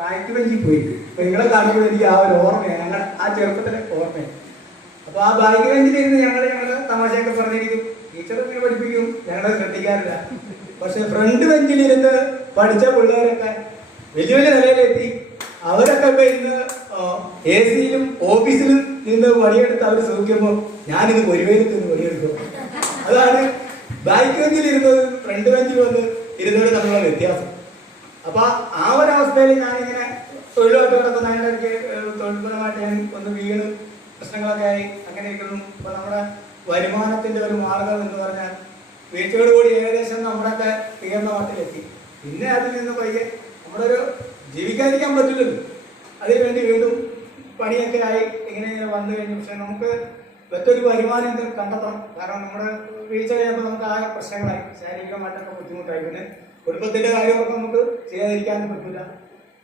Back ബെഞ്ചിൽ പോയിട്ട് അപ്പൊ നിങ്ങളെ കാണുമ്പോൾ എനിക്ക് ആ ഒരു ഓർമ്മയാണ്, ഞങ്ങൾ ആ ചെറുപ്പത്തിലെ ഓർമ്മയാണ്. അപ്പൊ ആ ബാക്ക് ബെഞ്ചിലിരുന്ന് ഞങ്ങള് തമാശയൊക്കെ പറഞ്ഞിരിക്കും, ടീച്ചർ ഇങ്ങനെ പഠിപ്പിക്കും, ഞങ്ങളെ ശ്രദ്ധിക്കാറില്ല. പക്ഷെ ഫ്രണ്ട് ബെഞ്ചിലിരുന്ന് പഠിച്ച പിള്ളേരൊക്കെ വലിയ വലിയ നിലയിലെത്തി. അവരൊക്കെ ഇപ്പൊ ഇന്ന് AC-യിലും ഓഫീസിലും നിന്ന് പണിയെടുത്ത് അവർ സുഖിക്കുമ്പോൾ ഞാനിത് ഒരു വേലത്ത് നിന്ന് പണിയെടുക്കും. അതാണ് ബാക്ക് ബെഞ്ചിൽ ഇരുന്നത് ഫ്രണ്ട് ബെഞ്ചിൽ വന്ന് ഇരുന്നത് തമ്മിലുള്ള വ്യത്യാസം. അപ്പൊ ആ ഒരവസ്ഥയിൽ ഞാനിങ്ങനെ തൊഴിലുമായിട്ട് കിടക്കുന്ന അതിനിടയ്ക്ക് തൊഴിൽപരമായിട്ട് ഞാൻ ഒന്ന് വീണ് പ്രശ്നങ്ങളൊക്കെ ആയി അങ്ങനെ ഇരിക്കുന്നു. അപ്പൊ നമ്മുടെ വരുമാനത്തിന്റെ ഒരു മാർഗം എന്ന് പറഞ്ഞാൽ വീഴ്ചയോടുകൂടി ഏകദേശം നമ്മുടെയൊക്കെ തീർന്ന മട്ടിലെത്തി. പിന്നെ അതിൽ നിന്ന് പയ്യെ നമ്മുടെ ഒരു ജീവിക്കാതിരിക്കാൻ പറ്റില്ലല്ലോ, അതിനുവേണ്ടി വീണ്ടും പണിയൊക്കെ ആയി ഇങ്ങനെ വന്നു കഴിഞ്ഞു. പക്ഷെ നമുക്ക് മറ്റൊരു വരുമാനം കണ്ടെത്തണം. കാരണം നമ്മുടെ വീഴ്ച കഴിയുമ്പോൾ നമുക്ക് ആ പ്രശ്നങ്ങളായി, ശാരീരികമായിട്ടൊക്കെ ബുദ്ധിമുട്ടായി. പിന്നെ കുടുംബത്തിന്റെ കാര്യമൊക്കെ നമുക്ക് ചെയ്യാതിരിക്കാനും പറ്റില്ല.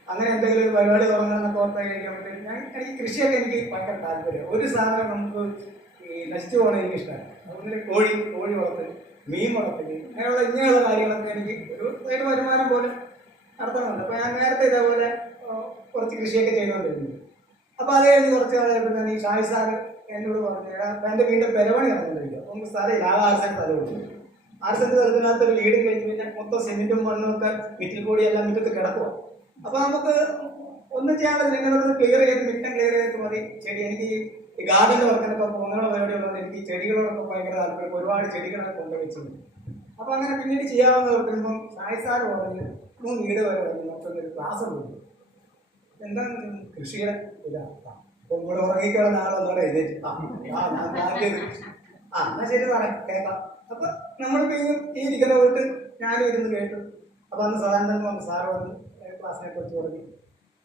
അങ്ങനെ എന്തെങ്കിലും ഒരു പരിപാടി തുടങ്ങണമെന്നൊക്കെ ഓർത്ത് കഴിക്കാൻ പറ്റില്ല. എനിക്ക് കൃഷിയൊക്കെ എനിക്ക് ഭയങ്കര താല്പര്യം. ഒരു സാധനം നമുക്ക് ഈ നശിച്ചു പോകണത് എനിക്ക് ഇഷ്ടമാണ്. അതുകൊണ്ട് കോഴി വളർത്തൽ, മീൻ വളർത്തൽ, ഇങ്ങനെയുള്ള കാര്യങ്ങളൊക്കെ എനിക്ക് ഒരു വരുമാനം പോലെ നടത്തുന്നുണ്ട്. അപ്പൊ ഞാൻ നേരത്തെ ഇതേപോലെ കുറച്ച് കൃഷിയൊക്കെ ചെയ്തുകൊണ്ടിരുന്നു. അപ്പൊ അത് കഴിഞ്ഞ് കുറച്ച് കാലം ഈ ഷായി സാർ എന്നോട് പറഞ്ഞു, എന്റെ വീണ്ടും പെരവണി നടന്നുകൊണ്ടിരിക്കുക. നമുക്ക് സ്ഥലമില്ല, ആ 6 സെന്റ് സ്ഥലമുണ്ട്. 6 സെന്റ് സ്ഥലത്തിനകത്ത് ഒരു വീടും കഴിഞ്ഞ് പിന്നെ മൊത്തം സിമെന്റും മണ്ണും ഒക്കെ മിറ്റിൽ കൂടി എല്ലാം മുറ്റത്ത് കിടക്കുക. അപ്പൊ നമുക്ക് ഒന്നും ചെയ്യാതെ നിങ്ങളൊന്ന് ക്ലിയർ ചെയ്ത് മിറ്റം ക്ലിയർ ചെയ്തിട്ട് മതി. ചെടി എനിക്ക് ഈ ഗാർഡന്റെ വർക്കിനൊക്കെ പോകുന്ന പരിപാടി ഉള്ളത് എനിക്ക് ചെടികളോടൊക്കെ ഭയങ്കര താല്പര്യം. ഒരുപാട് ചെടികളൊക്കെ കൊണ്ടുവച്ചിട്ടുണ്ട്. അപ്പൊ അങ്ങനെ പിന്നീട് ചെയ്യാവുന്ന നോക്കുമ്പം ഷായി സാർ പറഞ്ഞു 3 വീട് വരെ വന്നു നമുക്കൊരു ക്ലാസ് കൊടുക്കും. എന്താണ് കൃഷിയുടെ ഇതാണ്. അപ്പൊ ഇവിടെ ഉറങ്ങിക്കിടന്ന ആളൊന്നോടെ എഴുന്നേറ്റ് എന്നാ ശരി സാറേ കേൾക്കാം. അപ്പൊ നമ്മളിപ്പോ ഈ ഇരിക്കുന്ന പോയിട്ട് ഞാനും ഇരുന്ന് കേട്ടു. അപ്പൊ അന്ന് സാധാരണ വന്ന് സാറ് വന്ന് ക്ലാസ്സിനെ കുറിച്ച് തുടങ്ങി.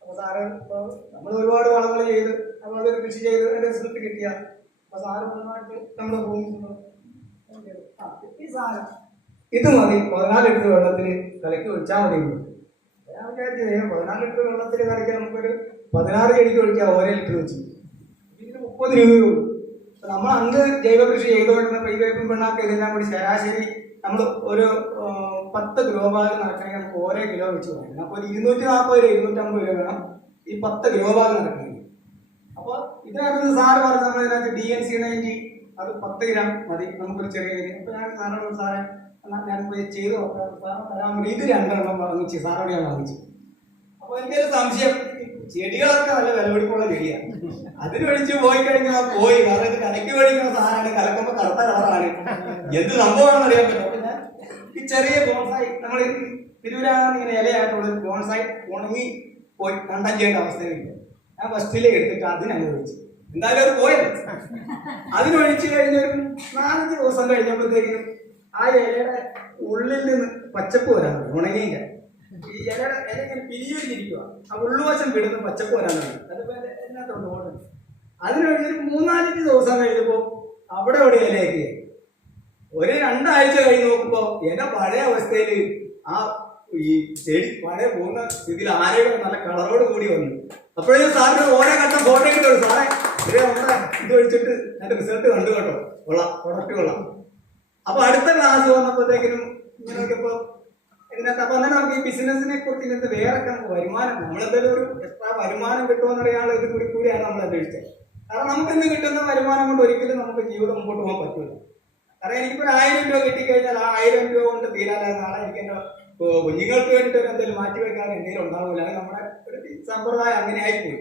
അപ്പൊ സാറ് ഇപ്പൊ നമ്മൾ ഒരുപാട് വളങ്ങൾ ചെയ്ത് നമ്മളതൊരു കൃഷി ചെയ്ത് അതിന്റെ റിസൾട്ട് കിട്ടിയ അപ്പൊ സാറ് നന്നായിട്ട് നമ്മുടെ ഭൂമി ഈ സാധനം ഇത് മതി 14 ലിറ്റർ വെള്ളത്തിൽ കലക്കി ഒഴിച്ചാൽ മതി. ഞാൻ വിചാരിച്ചത് 14 ലിറ്റർ വെള്ളത്തിൽ കലക്കി നമുക്കൊരു 16 ചെടിക്ക് ഒഴിക്കാം 1 ലിറ്റർ വെച്ച്. ഇതിന് 30 രൂപയുള്ളൂ. നമ്മൾ അന്ന് ജൈവ കൃഷി ചെയ്തുകൊണ്ടിരുന്ന പൈവേപ്പും പിണ്ണാക്ക് ഇതെല്ലാം കൂടി ശരാശരി നമ്മൾ ഒരു 10 ഗ്രോ ബാഗ് നടക്കണമെങ്കിൽ നമുക്ക് ഓരോ കിലോ വെച്ച് വേണം. അപ്പോൾ 240 രൂപ 250 രൂപ വേണം ഈ 10 ഗ്രോ ബാഗ് നടക്കണമെങ്കിൽ. അപ്പോൾ ഇതിനകത്ത് സാറ് പറഞ്ഞ നമ്മളിതിനകത്ത് DNC90 അത് 10 ഗ്രാം മതി നമുക്കൊരു ചെറിയ രീതി. അപ്പൊ ഞാൻ സാറിനോട് സാറെ ഞാൻ ചെയ്ത് നോക്കാം, സാറ് തരാൻ വേണ്ടി ഇത് 2 എണ്ണം വാങ്ങിച്ചു, സാറോട് ഞാൻ വാങ്ങിച്ചു. അപ്പൊ എനിക്കൊരു സംശയം, ചെടികളൊക്കെ നല്ല വിലപിടിപ്പുള്ള ചെടിയാണ്. അതിനൊഴിച്ച് പോയി കഴിഞ്ഞാൽ പോയി. കാരണം ഇത് കലക്കി മേടിക്കുന്ന സാധനമാണ്, കലക്കുമ്പോ കറുത്ത കളറാണ്, എന്ത് സംഭവമാണെന്ന് അറിയാൻ പറ്റും. അപ്പൊ ഞാൻ ഈ ചെറിയ ബോൺസായി നമ്മൾ തിരുവരാണെന്ന് ഇങ്ങനെ ഇലയായിട്ടുള്ള ബോൺസായി ഉണങ്ങി പോയി കണ്ടം ചെയ്യേണ്ട അവസ്ഥയിലില്ല. ഞാൻ ഫസ്റ്റിലെ എടുത്തിട്ട് അതിനനുഭവിച്ചു. എന്തായാലും അത് പോയത്. അതിനൊഴിച്ച് കഴിഞ്ഞൊരു 4-5 ദിവസം കഴിഞ്ഞപ്പോഴത്തേക്കും ആ ഇലയുടെ ഉള്ളിൽ നിന്ന് പച്ചപ്പ് വരാൻ തുടങ്ങി. ഉണങ്ങിയില്ല, ഈ ഇലയുടെ ഇല ഇങ്ങനെ പിരിയിരിക്കുക, ആ ഉള്ളുവശം വിടുന്ന പച്ചപ്പ് വരാൻ തുടങ്ങി. അതിപ്പോ എന്നാത്തുണ്ട് ഓടുന്നത്. അതിനൊഴിച്ചൊരു 3-4 ദിവസം കഴിഞ്ഞപ്പോ അവിടെ ഇവിടെ ഇലയൊക്കെ ഒരു 2 ആഴ്ച കഴിഞ്ഞ് നോക്കുമ്പോ ഇല പഴയ അവസ്ഥയിൽ ആ ഈ ചെടി പഴയ പോകുന്ന സ്ഥിതിയിൽ ആരോഗ്യം നല്ല കളറോട് കൂടി വന്നു. അപ്പോഴേ സാറിന് ഓരോ ഘട്ടം ഫോട്ടോ കിട്ടുള്ളൂ. സാറേ ഇത് നമ്മുടെ ഇത് ഒഴിച്ചിട്ട് അതിന്റെ റിസൾട്ട് കണ്ടു കേട്ടോ, കൊള്ളാം, പ്രൊഡക്റ്റ് കൊള്ളാം. അപ്പൊ അടുത്ത ക്ലാസ് വന്നപ്പോഴത്തേക്കിനും ഇങ്ങനെയൊക്കെ ഇപ്പൊ ഇതിനകത്ത് അപ്പൊ അങ്ങനെ നമുക്ക് ഈ ബിസിനസിനെ കുറിച്ച് ഇങ്ങനത്തെ വേറെ നമുക്ക് വരുമാനം, നമ്മളെന്തെങ്കിലും ഒരു എക്സ്ട്രാ വരുമാനം കിട്ടുമെന്നറിയാനുള്ള ഇത് കൂടിയാണ് നമ്മൾ അന്വേഷിച്ചത്. കാരണം നമുക്ക് ഇന്ന് കിട്ടുന്ന വരുമാനം കൊണ്ട് ഒരിക്കലും നമുക്ക് ജീവിതം മുമ്പോട്ട് പോകാൻ പറ്റില്ല. കാരണം എനിക്കിപ്പോ 1000 രൂപ കിട്ടിക്കഴിഞ്ഞാൽ ആ 1000 രൂപ കൊണ്ട് തീരാതെ നാളെ എനിക്ക് എന്റെ കുഞ്ഞുങ്ങൾക്ക് വേണ്ടിയിട്ട് എന്തെങ്കിലും മാറ്റിവെക്കാൻ എന്തെങ്കിലും ഉണ്ടാവില്ല. അത് നമ്മുടെ ഒരു സമ്പ്രദായം അങ്ങനെ ആയിപ്പോയി.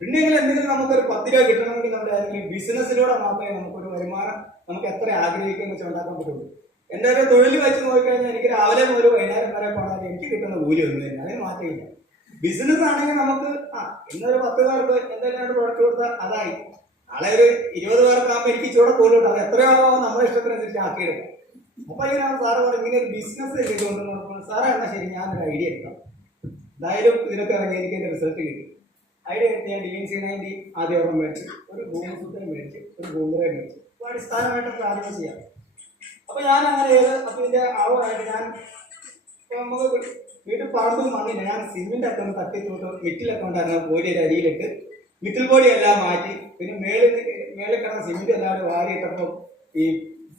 പിന്നെങ്കിലും എന്തെങ്കിലും നമുക്കൊരു 10 രൂപ കിട്ടണമെങ്കിൽ നമ്മുടെ ഏതെങ്കിലും ബിസിനസ്സിലൂടെ മാത്രമേ നമുക്കൊരു വരുമാനം നമുക്ക് എത്ര ആഗ്രഹിക്കുന്ന വെച്ച് ഉണ്ടാക്കാൻ പറ്റുള്ളൂ. എന്റെ ഒരു തൊഴിൽ വെച്ച് നോക്കിക്കഴിഞ്ഞാൽ എനിക്ക് രാവിലെ മുതൽ വൈകുന്നേരം വരെ പോകണമെങ്കിൽ എനിക്ക് കിട്ടുന്ന കൂലി ഒന്നും തന്നെ, അതിന് മാറ്റമില്ല. ബിസിനസ് ആണെങ്കിൽ നമുക്ക് ഇന്നൊരു 10 പേർക്ക് എന്തെങ്കിലും പ്രൊഡക്റ്റ് കൊടുത്താൽ അതായി. നാളെ ഒരു 20 പേർക്കാകുമ്പോൾ എനിക്ക് ഇച്ചിരി കൂടുതലുണ്ട്. അത് എത്രയോ നമ്മുടെ ഇഷ്ടത്തിനനുസരിച്ച് ആക്കിയെടുക്കാം. അപ്പൊ ഇങ്ങനെയാണ് സാറ് പറഞ്ഞു ഇങ്ങനെ ഒരു ബിസിനസ് ചെയ്തുകൊണ്ട് നോക്കുന്നത്. സാറേ എന്നാൽ ശരി, ഞാനൊരു ഐഡിയ എടുക്കാം. എന്തായാലും ഇതിനൊക്കെ ഇറങ്ങി എനിക്ക് എന്റെ റിസൾട്ട് കിട്ടി. ഐഡിയ എടുത്ത് ഞാൻ DNC90 ആദ്യം ഒരെണ്ണം മേടിച്ചു, ഒരു ഭൂമിസുദ്ധം മേടിച്ചു, ഒരു ഭൂമിറെ മേടിച്ചു. അപ്പൊ അടിസ്ഥാനമായിട്ടൊക്കെ ആദ്യം ചെയ്യാം. അപ്പൊ ഞാൻ അങ്ങനെ ചെയ്ത് അപ്പൊ ഇതിന്റെ ആവാറായിട്ട് ഞാൻ നമുക്ക് വീട്ടിൽ പറമ്പും മണ്ണില്ല. ഞാൻ സിമെന്റ് ഒക്കെ ഒന്ന് തട്ടിത്തോട്ട് മിറ്റിലൊക്കെ ഉണ്ടായിരുന്ന ബോഡിയുടെ അരിയിലിട്ട് മിറ്റിൽ ബോഡി എല്ലാം മാറ്റി പിന്നെ മേളിൽ കിടന്ന സിമെന്റ് എല്ലാവരും വാരിയിട്ടപ്പോൾ ഈ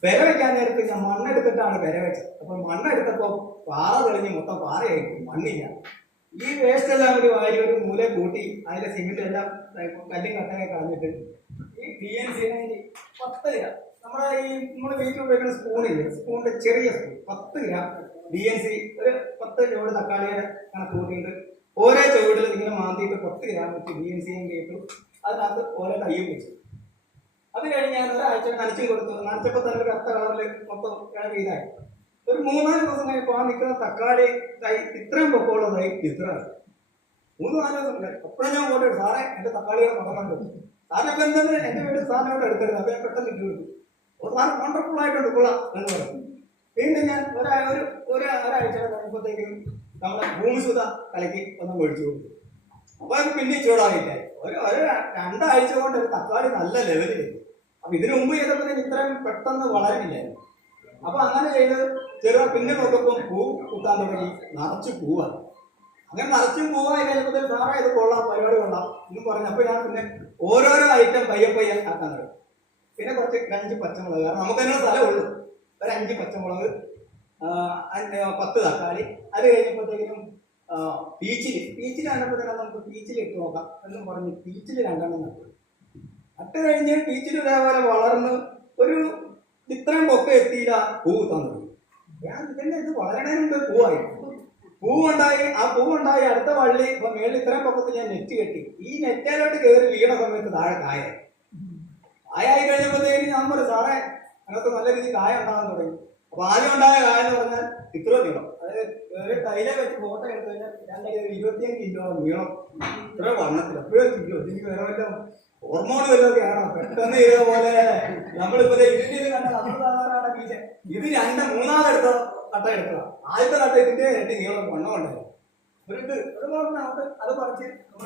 പെര വെക്കാൻ നേരത്ത് ഞാൻ മണ്ണെടുത്തിട്ടാണ് പെര വെച്ചത്. അപ്പൊ മണ്ണെടുത്തപ്പോ പാറ തെളിഞ്ഞ് മൊത്തം പാറയായി, മണ്ണില്ല. ഈ വേസ്റ്റ് എല്ലാം കൂടി വാരി ഒരു മൂല കൂട്ടി അതിന്റെ സിമെന്റ് എല്ലാം കല്ലും കട്ടൊക്കെ കളഞ്ഞിട്ട് ഈ BNC 10 ഗ്രാം നമ്മുടെ വീട്ടിൽ ഉപയോഗിക്കുന്ന സ്പൂണില്ലേ, സ്പൂണിന്റെ ചെറിയ സ്പൂൺ 10 ഗ്രാം BNC, ഒരു 10 ചുവട് തക്കാളിയുടെ കണക്ക് കൂട്ടിയിട്ട് ഓരോ ചുവടിൽ ഇങ്ങനെ മാന്തിയിട്ട് 10 ഗ്രാം വെച്ച് BNC കേട്ടു. അതിനകത്ത് ഓരോ കയ്യും വെച്ചു. അത് കഴിഞ്ഞ് ഞാൻ ഒരാഴ്ച നനച്ചും കൊടുത്തു. നനച്ചപ്പോൾ തന്നെ ഒരു കത്ത കളറിൽ മൊത്തം ഇതായി. ഒരു 3-4 ദിവസം കഴിഞ്ഞപ്പോൾ ആ നിൽക്കുന്ന തക്കാളി തൈ ഇത്രയും പൊക്കമുള്ള തൈ ഇത്രയാണ്. 3-4 ദിവസം അപ്പോഴും ഞാൻ ഓർഡർ സാറേ എന്റെ തക്കാളിയുടെ പടമുണ്ട്, സാറിനൊക്കെ എന്തെങ്കിലും എന്റെ വീട്ടിൽ സാറിനോട് എടുക്കരുത്, അത് ഞാൻ പെട്ടെന്ന് ഇട്ട് കൊടുത്തു. സാധനം വണ്ടർഫുൾ ആയിട്ടുണ്ട്, കൊള്ളാം എന്ന് പറയും. വീണ്ടും ഞാൻ ഒരാഴ്ച കഴിയുമ്പോഴത്തേക്കും നമ്മുടെ ഭൂമിസുത കലക്കി ഒന്ന് മേടിച്ചു കൊടുത്തു. അപ്പൊ അത് പിന്നെ ചൂടായിട്ടായി. ഒരു 2 ആഴ്ച കൊണ്ട് ഒരു തക്കാളി നല്ല ലെവലിൽ. അപ്പൊ ഇതിനു മുമ്പ് ചെയ്തപ്പോൾ ഇത്രയും പെട്ടെന്ന് വളരുന്നില്ലായിരുന്നു. അപ്പൊ അങ്ങനെ ചെയ്ത് പിന്നെ നോക്കുമ്പോൾ പൂ കുത്താൻ തുടങ്ങി, നിറച്ച് പൂവാണ്. അങ്ങനെ നിറച്ചും പൂവായി കഴിഞ്ഞപ്പോൾ സാറേ ഇത് കൊള്ളാം, പരിപാടി കൊള്ളാം എന്നും പറഞ്ഞു. അപ്പൊ ഞാൻ പിന്നെ ഓരോരോ ഐറ്റം പയ്യെ ആക്കാൻ തുടങ്ങി. പിന്നെ കുറച്ച് 5 പച്ചമുളക്, കാരണം നമുക്ക് അതിനുള്ള സ്ഥലമുള്ളൂ. ഒരു 5 പച്ചമുളക്, 10 തക്കാളി. അത് കഴിഞ്ഞപ്പോഴത്തേക്കും പീച്ചിൽ കണ്ടപ്പോഴത്തേക്കും നമുക്ക് പീച്ചിൽ ഇട്ട് നോക്കാം എന്നും പറഞ്ഞ് പീച്ചിൽ 2 എണ്ണം നട്ടു. നട്ട് കഴിഞ്ഞ് പീച്ചിൽ ഇതേപോലെ വളർന്ന് ഒരു ഇത്രയും പൊക്ക എത്തിയില്ല, പൂ തന്നു. ഞാൻ ഇതിന്റെ ഇത് വളരണേനുണ്ട് പൂവുണ്ടായി. ആ പൂവുണ്ടായി അടുത്ത വള്ളി ഇപ്പൊ മേളിൽ ഇത്രയും പൊക്കത്തിൽ ഞാൻ നെറ്റ് കെട്ടി. ഈ നെറ്റയിലോട്ട് കയറി വീണ സമയത്ത് താഴെ കായായി കഴിഞ്ഞപ്പോഴത്തേക്കും ഞാൻ പറഞ്ഞു സാറേ അതിനകത്ത് നല്ല രീതിയിൽ കായ ഉണ്ടാകാൻ തുടങ്ങി. അപ്പൊ ആദ്യം ഉണ്ടായ കായ എന്ന് പറഞ്ഞാൽ ഇത്ര നീളം, അതായത് ഒരു ടൈല വെച്ച് ഫോട്ടോ എടുത്തു കഴിഞ്ഞാൽ 25 കിലോ നീളം, ഇത്ര വണ്ണത്തിൽ. എപ്പോഴും എനിക്ക് വേറെ വല്ല ഹോർമോൺ വല്ലതൊക്കെ ആണോ പെട്ടെന്ന് ഇതേപോലെ നമ്മളിപ്പോ ഇതിന്റെ കണ്ടാൽ നമ്മൾ സാധാരണ ബീച്ച് ഇത് 2-3 കട്ട എടുത്തതാണ്. ആദ്യത്തെ കട്ട ഇതിന്റെ 2 നീളം വണ്ണം ഉണ്ടായിരുന്നു. അത് പറിച്ച്